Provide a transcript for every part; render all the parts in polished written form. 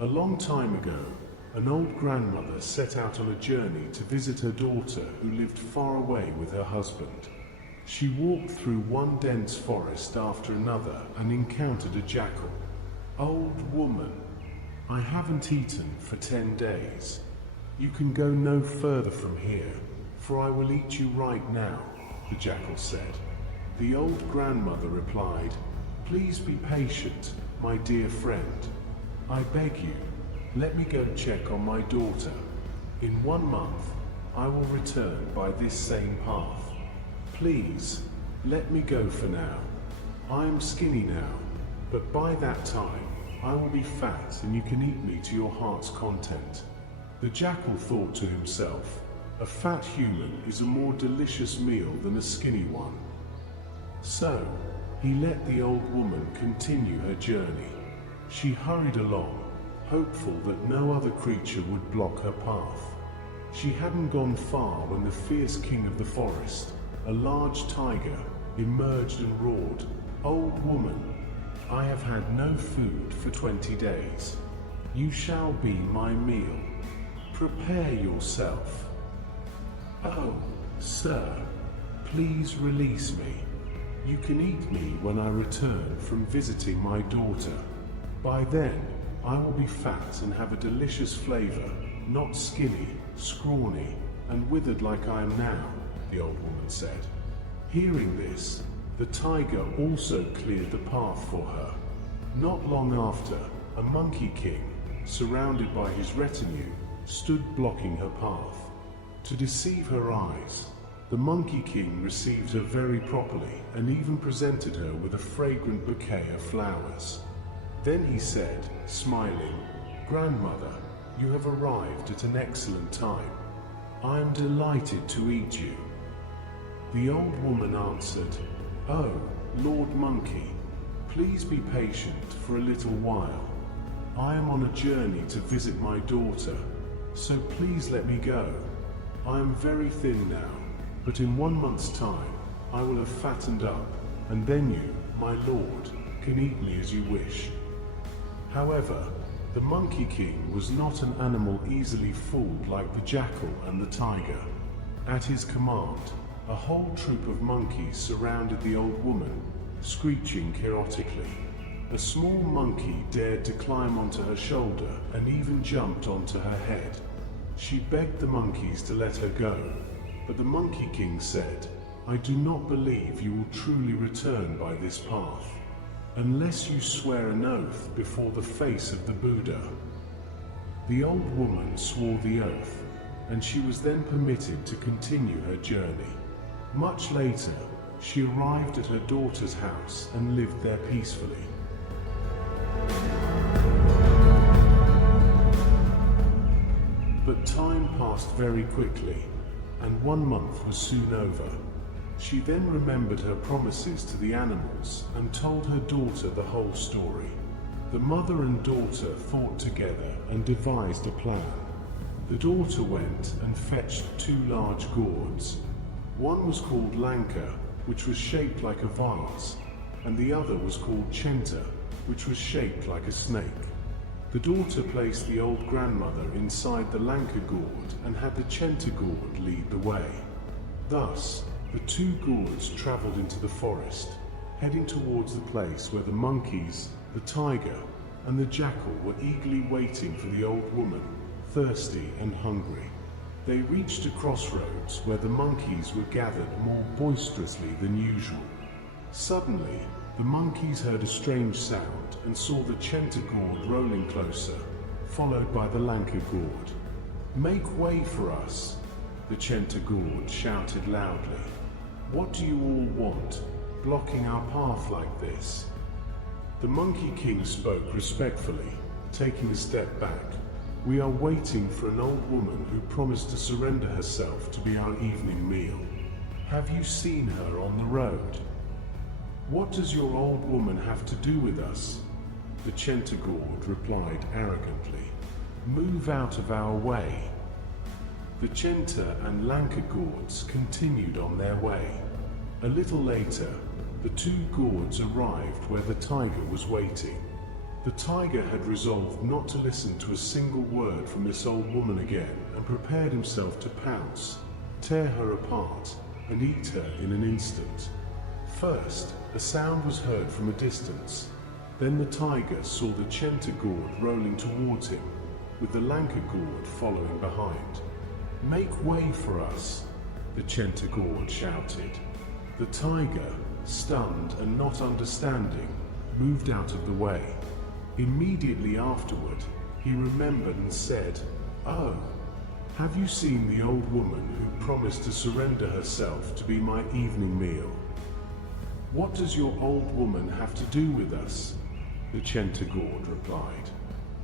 A long time ago, an old grandmother set out on a journey to visit her daughter who lived far away with her husband. She walked through one dense forest after another and encountered a jackal. "Old woman, I haven't eaten for 10 days. You can go no further from here, for I will eat you right now," the jackal said. The old grandmother replied, "Please be patient, my dear friend. I beg you, let me go check on my daughter. In 1 month, I will return by this same path. Please, let me go for now. I am skinny now, but by that time, I will be fat and you can eat me to your heart's content." The jackal thought to himself, "A fat human is a more delicious meal than a skinny one." So, he let the old woman continue her journey. She hurried along, hopeful that no other creature would block her path. She hadn't gone far when the fierce king of the forest, a large tiger, emerged and roared, "Old woman, I have had no food for 20 days. You shall be my meal. Prepare yourself." "Oh, sir, please release me. You can eat me when I return from visiting my daughter. By then, I will be fat and have a delicious flavor, not skinny, scrawny, and withered like I am now," the old woman said. Hearing this, the tiger also cleared the path for her. Not long after, a monkey king, surrounded by his retinue, stood blocking her path. To deceive her eyes, the Monkey King received her very properly and even presented her with a fragrant bouquet of flowers. Then he said, smiling, "Grandmother, you have arrived at an excellent time. I am delighted to eat you." The old woman answered, "Oh, Lord Monkey, please be patient for a little while. I am on a journey to visit my daughter, so please let me go. I am very thin now, but in 1 month's time I will have fattened up, and then you, my lord, can eat me as you wish." However, the Monkey King was not an animal easily fooled like the jackal and the tiger. At his command, a whole troop of monkeys surrounded the old woman, screeching chaotically. A small monkey dared to climb onto her shoulder and even jumped onto her head. She begged the monkeys to let her go, but the Monkey King said, "I do not believe you will truly return by this path, unless you swear an oath before the face of the Buddha." The old woman swore the oath, and she was then permitted to continue her journey. Much later, she arrived at her daughter's house and lived there peacefully. But time passed very quickly, and 1 month was soon over. She then remembered her promises to the animals and told her daughter the whole story. The mother and daughter thought together and devised a plan. The daughter went and fetched 2 large gourds. One was called Lanka, which was shaped like a vase, and the other was called Chenta, which was shaped like a snake. The daughter placed the old grandmother inside the Lanka gourd and had the Chenta gourd lead the way. Thus, the 2 gourds traveled into the forest, heading towards the place where the monkeys, the tiger, and the jackal were eagerly waiting for the old woman, thirsty and hungry. They reached a crossroads where the monkeys were gathered more boisterously than usual. Suddenly, the monkeys heard a strange sound and saw the Chenta gourd rolling closer, followed by the Lanka gourd. "Make way for us," the Chenta gourd shouted loudly. "What do you all want, blocking our path like this?" The Monkey King spoke respectfully, taking a step back. "We are waiting for an old woman who promised to surrender herself to be our evening meal. Have you seen her on the road?" "What does your old woman have to do with us?" the Chenta gourd replied arrogantly. "Move out of our way." The Chenta and Lanka gourds continued on their way. A little later, the 2 gourds arrived where the tiger was waiting. The tiger had resolved not to listen to a single word from this old woman again and prepared himself to pounce, tear her apart, and eat her in an instant. First, a sound was heard from a distance. Then the tiger saw the GOURD rolling towards him, with the GOURD following behind. "Make way for us," the GOURD shouted. The tiger, stunned and not understanding, moved out of the way. Immediately afterward, he remembered and said, "Oh, have you seen the old woman who promised to surrender herself to be my evening meal? What does your old woman have to do with us?" The GOURD replied.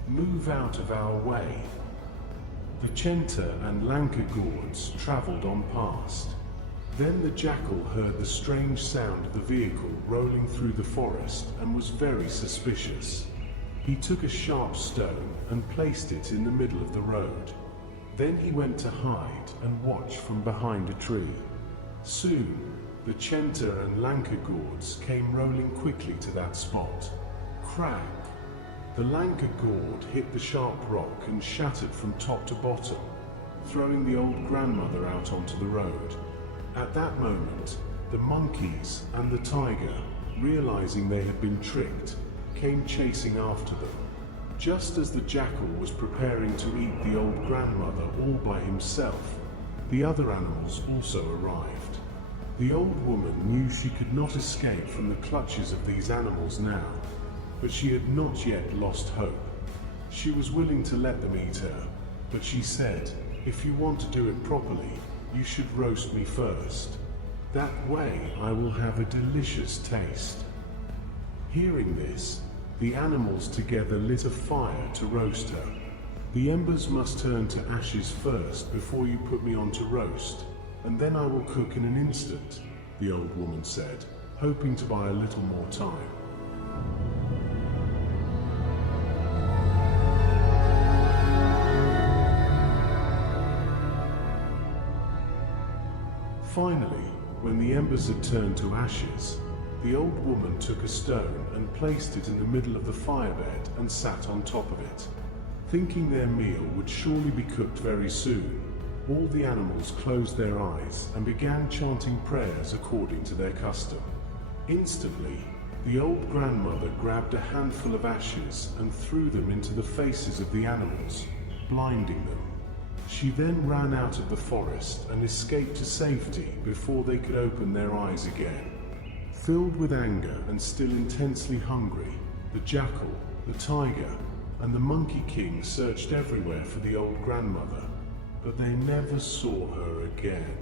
"Move out of our way." The and GOURDs travelled on past. Then the jackal heard the strange sound of the vehicle rolling through the forest and was very suspicious. He took a sharp stone and placed it in the middle of the road. Then he went to hide and watch from behind a tree. Soon, the and GOURDs came rolling quickly to that spot. Crack! The GOURD hit the sharp rock and shattered from top to bottom, throwing the old grandmother out onto the road. At that moment, the monkeys and the tiger, realizing they had been tricked, came chasing after them. Just as the jackal was preparing to eat the old grandmother all by himself, the other animals also arrived. The old woman knew she could not escape from the clutches of these animals now, but she had not yet lost hope. She was willing to let them eat her, but she said, "If you want to do it properly, you should roast me first. That way I will have a delicious taste." Hearing this, the animals together lit a fire to roast her. "The embers must turn to ashes first before you put me on to roast, and then I will cook in an instant," the old woman said, hoping to buy a little more time. Finally, when the embers had turned to ashes, the old woman took a stone and placed it in the middle of the firebed and sat on top of it. Thinking their meal would surely be cooked very soon, all the animals closed their eyes and began chanting prayers according to their custom. Instantly, the old grandmother grabbed a handful of ashes and threw them into the faces of the animals, blinding them. She then ran out of the forest and escaped to safety before they could open their eyes again. Filled with anger and still intensely hungry, the jackal, the tiger, and the monkey king searched everywhere for the old grandmother, but they never saw her again.